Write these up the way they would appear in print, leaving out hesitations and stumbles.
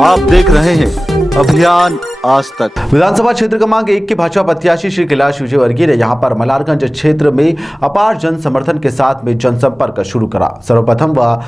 आप देख रहे हैं अभियान आज तक। विधानसभा क्षेत्र क्रमांक 1 के भाजपा प्रत्याशी श्री कैलाश विजयवर्गीय ने यहां पर मल्हारगंज क्षेत्र में अपार जन समर्थन के साथ में जनसंपर्क शुरू करा। सर्वप्रथम वह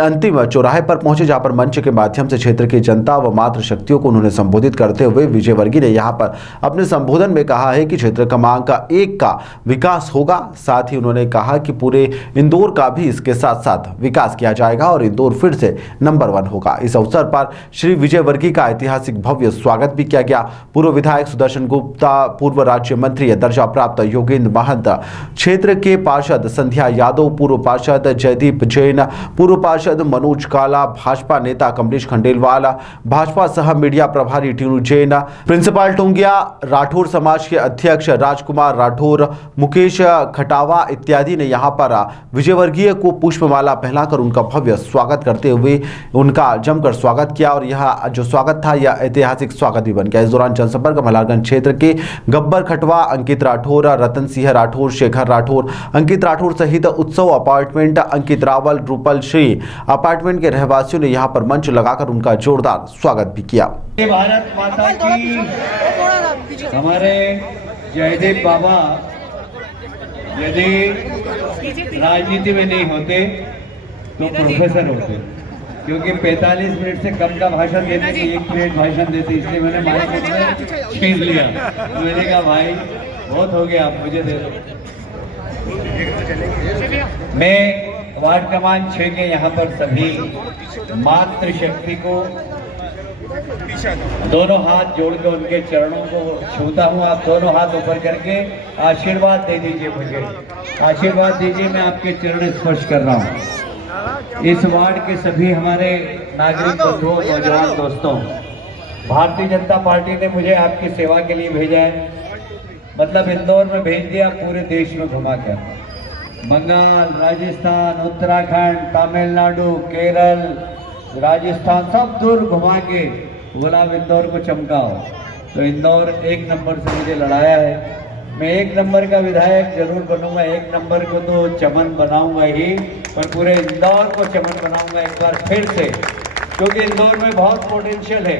अंतिम चौराहे पर पहुंचे, जहां पर मंच के माध्यम से क्षेत्र की जनता व मातृ शक्तियों को उन्होंने संबोधित करते हुए विजयवर्गीय ने यहां पर अपने संबोधन में कहा है कि क्षेत्र क्रमांक 1 का विकास होगा। साथ ही उन्होंने कहा कि पूरे इंदौर का भी इसके साथ साथ विकास किया जाएगा और इंदौर फिर से नंबर 1 होगा। इस अवसर पर श्री विजयवर्गीय का ऐतिहासिक भव्य स्वागत भी किया गया। पूर्व विधायक सुदर्शन गुप्ता, पूर्व राज्य मंत्री दर्जा प्राप्त योगेंद्र महंत, क्षेत्र के पार्षद संध्या यादव, पूर्व पार्षद जयदीप जैन, पूर्व पार्षद मनोज काला, भाजपा नेता कमलेश खंडेलवाल, भाजपा सह मीडिया प्रभारी टीनू जैन, प्रिंसिपल टोंगिया, राठौर समाज के अध्यक्ष राजकुमार राठौर, मुकेश खटावा इत्यादि ने यहां पर विजयवर्गीय को पुष्पमाला पहनाकर उनका भव्य स्वागत करते हुए उनका जमकर स्वागत किया और यह जो स्वागत था यह ऐतिहासिक स्वागत भी बन गया। इस दौरान जनसंपर्क मल्हारगंज क्षेत्र के गब्बर खटवा, अंकित राठौर, रतन सिंह राठौर, शेखर राठौर, अंकित राठौर सहित उत्सव अपार्टमेंट, अंकित रावल, रूपल श्री अपार्टमेंट के रहवासियों ने यहां पर मंच लगाकर उनका जोरदार स्वागत भी किया। भारत माता की। हमारे जयदेव बाबा यदि राजनीति में नहीं होते तो प्रोफेसर होते, क्योंकि 45 मिनट से कम का भाषण देने के 1 मिनट भाषण देते, इसलिए मैंने माइक छीन लिया। मैंने कहा भाई बहुत हो गया, आप मुझे दे दो। मैं वार्ड क्रमांक 6 के यहाँ पर सभी मातृशक्ति को दोनों हाथ जोड़कर उनके चरणों को छूता हूँ। आप दोनों हाथ ऊपर करके आशीर्वाद दे दीजिए, मुझे आशीर्वाद दीजिए। मैं आपके चरण स्पर्श कर रहा हूँ। इस वार्ड के सभी हमारे नागरिक बंधुओं, नौजवान दोस्तों, भारतीय जनता पार्टी ने मुझे आपकी सेवा के लिए भेजा है। मतलब इंदौर में भेज दिया, पूरे देश में घुमा कर, बंगाल, राजस्थान, उत्तराखंड, तमिलनाडु, केरल, राजस्थान, सब दूर घुमा के बोला इंदौर को चमकाओ। तो इंदौर 1 नंबर से मुझे लड़ाया है। मैं 1 नंबर का विधायक जरूर बनूंगा। 1 नंबर को तो चमन बनाऊंगा ही, पर पूरे इंदौर को चमन बनाऊंगा एक बार फिर से, क्योंकि इंदौर में बहुत पोटेंशियल है।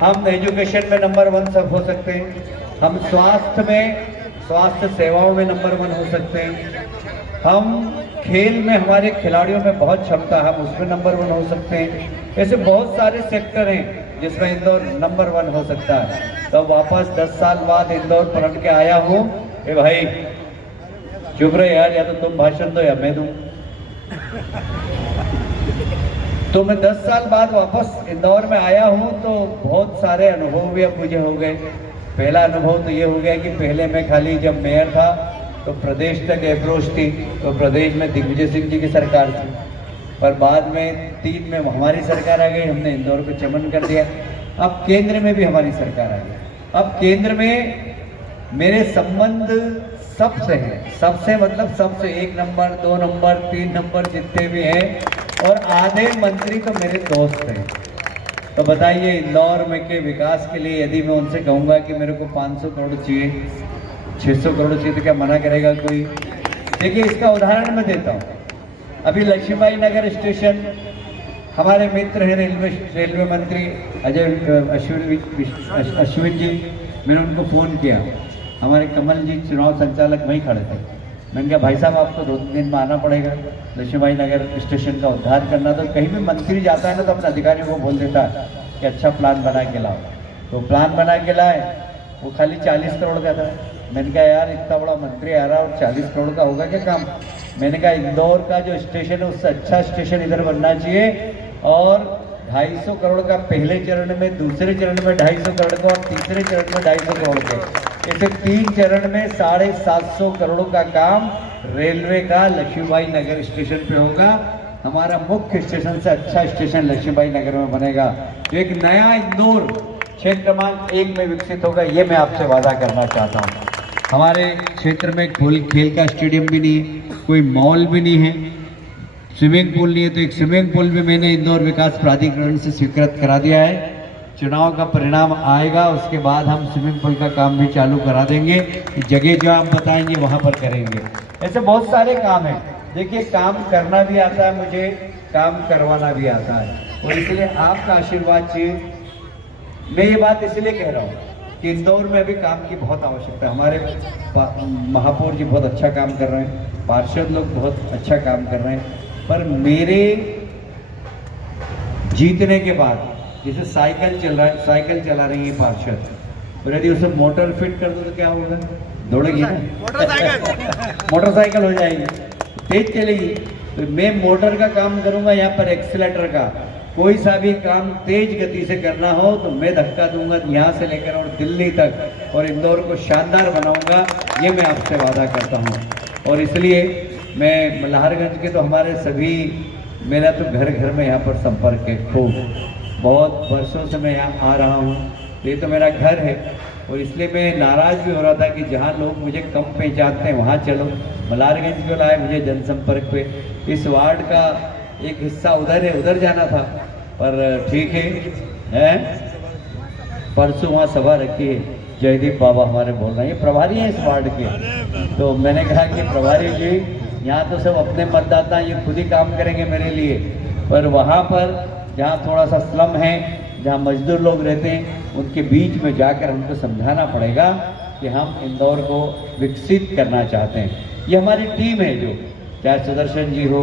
हम एजुकेशन में नंबर 1 सब हो सकते हैं, हम स्वास्थ्य सेवाओं में नंबर 1 हो सकते हैं, हम खेल में हमारे खिलाड़ियों में बहुत क्षमता है, हम उसमें नंबर 1 हो सकते हैं। ऐसे बहुत सारे सेक्टर हैं जिसमें इंदौर नंबर 1 हो सकता है। तो वापस 10 साल बाद इंदौर पलट के आया हूँ। ए भाई चुप रहे यार, या तो तुम भाषण दो या मैं दूं। तो मैं 10 साल बाद वापस इंदौर में आया हूँ, तो बहुत सारे अनुभव भी अब मुझे हो गए। पहला अनुभव तो ये हो गया कि पहले मैं खाली जब मेयर था तो प्रदेश तक अप्रोच थी, तो प्रदेश में दिग्विजय सिंह जी की सरकार थी, पर बाद में 3 में हमारी सरकार आ गई, हमने इंदौर को चमन कर दिया। अब केंद्र में भी हमारी सरकार आ गई। अब केंद्र में मेरे संबंध सबसे हैं, सबसे मतलब सबसे 1 नंबर, 2 नंबर, 3 नंबर जितने भी हैं, और आधे मंत्री तो मेरे दोस्त हैं। तो बताइए इंदौर में के विकास के लिए यदि मैं उनसे कहूँगा कि मेरे को 500 करोड़ चाहिए, 600 करोड़ चाहिए, तो क्या मना करेगा कोई? देखिए इसका उदाहरण मैं देता हूँ। अभी लक्ष्मीबाई नगर स्टेशन, हमारे मित्र हैं रेलवे मंत्री अश्विन जी, मैंने उनको फ़ोन किया। हमारे कमल जी चुनाव संचालक वहीं खड़े थे। मैंने कहा भाई साहब आपको 2 दिन में आना पड़ेगा, लक्ष्मीबाई नगर स्टेशन का उद्धार करना। तो कहीं भी मंत्री जाता है ना तो अपने अधिकारियों को बोल देता है कि अच्छा प्लान बना के लाओ। तो प्लान बना के लाए, वो खाली 40 करोड़ का था। मैंने कहा यार इतना बड़ा मंत्री आ रहा है और 40 करोड़ का होगा क्या काम? मैंने कहा इंदौर का जो स्टेशन है उससे अच्छा स्टेशन इधर बनना चाहिए, और 250 करोड़ का पहले चरण में, दूसरे चरण में 250 करोड़ का, और तीसरे चरण में 250 करोड़ के, ऐसे 3 चरण में 750 करोड़ का काम रेलवे का लक्ष्मीबाई नगर स्टेशन पे होगा। हमारा मुख्य स्टेशन से अच्छा स्टेशन लक्ष्मीबाई नगर में बनेगा। तो एक नया इंदौर क्षेत्र क्रमांक 1 में विकसित होगा, ये मैं आपसे वादा करना चाहता हूँ। हमारे क्षेत्र में कोई खेल का स्टेडियम भी नहीं है, कोई मॉल भी नहीं है, स्विमिंग पूल नहीं है। तो एक स्विमिंग पूल भी मैंने इंदौर विकास प्राधिकरण से स्वीकृत करा दिया है। चुनाव का परिणाम आएगा उसके बाद हम स्विमिंग पूल का काम भी चालू करा देंगे। जगह जो आप बताएंगे वहाँ पर करेंगे। ऐसे बहुत सारे काम हैं। देखिए काम करना भी आता है मुझे, काम करवाना भी आता है, और इसलिए आपका आशीर्वाद चाहिए। मैं ये बात इसलिए कह रहा हूँ कि इंदौर में अभी काम की बहुत आवश्यकता है। हमारे महापौर जी बहुत अच्छा काम कर रहे हैं, पार्षद लोग बहुत अच्छा काम कर रहे हैं, पर मेरे जीतने के बाद जैसे साइकिल चला रही है पार्षद, और यदि उसे मोटर फिट कर दो तो क्या होगा? दौड़ेगी ना, मोटरसाइकिल हो जाएगी, तेज चलेगी। तो मैं मोटर का काम करूंगा, यहाँ पर एक्सीलेटर का। कोई सा भी काम तेज गति से करना हो तो मैं धक्का दूंगा यहाँ से लेकर और दिल्ली तक, और इंदौर को शानदार बनाऊंगा, ये मैं आपसे वादा करता हूँ। और इसलिए मैं मल्हारगंज के तो हमारे सभी, मेरा तो घर घर में यहाँ पर संपर्क है खूब, बहुत वर्षों से मैं यहाँ आ रहा हूँ, ये तो मेरा घर है। और इसलिए मैं नाराज़ भी हो रहा था कि जहाँ लोग मुझे कम पहचानते हैं वहाँ चलो, मल्हारगंज क्यों लाए मुझे जनसंपर्क पे? इस वार्ड का एक हिस्सा उधर है, उधर जाना था, पर ठीक है। परसों वहाँ सभा रखी है, जयदीप बाबा हमारे बोल रहे हैं, ये प्रभारी हैं इस वार्ड के। तो मैंने कहा कि प्रभारी जी, यहाँ तो सब अपने मतदाता, ये खुद ही काम करेंगे मेरे लिए, पर वहाँ पर जहाँ थोड़ा सा स्लम है, जहाँ मजदूर लोग रहते हैं, उनके बीच में जाकर हमको समझाना पड़ेगा कि हम इंदौर को विकसित करना चाहते हैं। ये हमारी टीम है, जो चाहे सुदर्शन जी हो,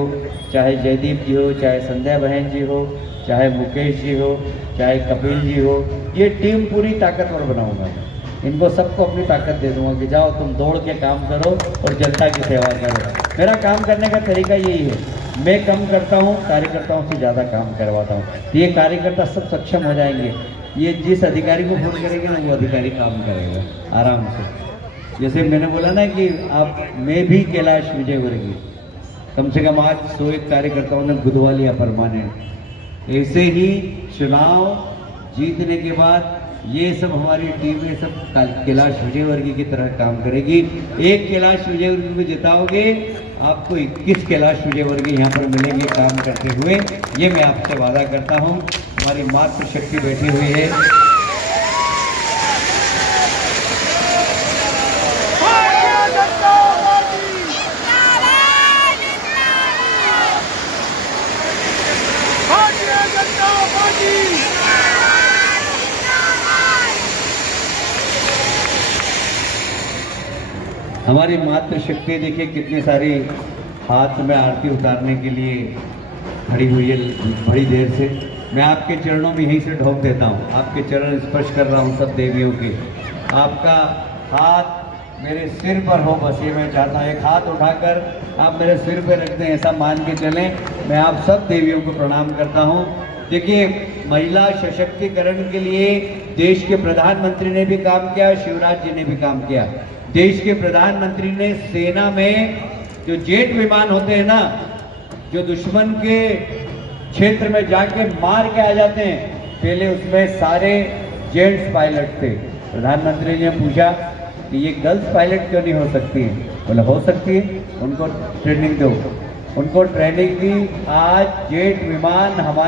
चाहे जयदीप जी हो, चाहे संध्या बहन जी हो, चाहे मुकेश जी हो, चाहे कपिल जी हो, ये टीम पूरी ताकतवर बनाऊंगा मैं। इनको सबको अपनी ताकत दे दूंगा कि जाओ तुम दौड़ के काम करो और जनता की सेवा करो। मेरा काम करने का तरीका यही है, मैं कम करता हूँ, कार्यकर्ताओं से ज़्यादा काम करवाता हूँ। ये कार्यकर्ता सब सक्षम हो जाएंगे, ये जिस अधिकारी को फोन करेंगे ना, वो अधिकारी काम करेगा आराम से। जैसे मैंने बोला ना कि आप, मैं भी कैलाश विजयवर्गीय, कम से कम आज 101 कार्यकर्ताओं ने गुदवा लिया परमानेंट। ऐसे ही चुनाव जीतने के बाद ये सब हमारी टीमें सब कैलाश विजयवर्गीय की तरह काम करेगी। एक कैलाश विजयवर्गीय को जिताओगे, आपको 21 कैलाश विजयवर्गीय यहाँ पर मिलेंगे काम करते हुए, ये मैं आपसे वादा करता हूँ। हमारी मातृशक्ति बैठी हुई है। हमारी मातृशक्ति देखिए कितनी सारी हाथ में आरती उतारने के लिए खड़ी हुई है बड़ी देर से। मैं आपके चरणों में यहीं से ढोक देता हूँ, आपके चरण स्पर्श कर रहा हूँ सब देवियों के। आपका हाथ मेरे सिर पर हो, बस ये मैं चाहता हूँ। एक हाथ उठाकर आप मेरे सिर पर रख दें, ऐसा मान के चलें। मैं आप सब देवियों को प्रणाम करता हूँ। देखिए, महिला सशक्तिकरण के लिए देश के प्रधानमंत्री ने भी काम किया, शिवराज जी ने भी काम किया। देश के प्रधानमंत्री ने सेना में जो जेट विमान होते हैं ना, जो दुश्मन के क्षेत्र में जाके मार के आ जाते हैं, पहले उसमें सारे जेंट्स पायलट थे। प्रधानमंत्री ने पूछा कि ये गर्ल्स पायलट क्यों नहीं हो सकती है? बोला हो सकती है, उनको ट्रेनिंग दो। उनको ट्रेनिंग दी। आज जेट विमान हमारे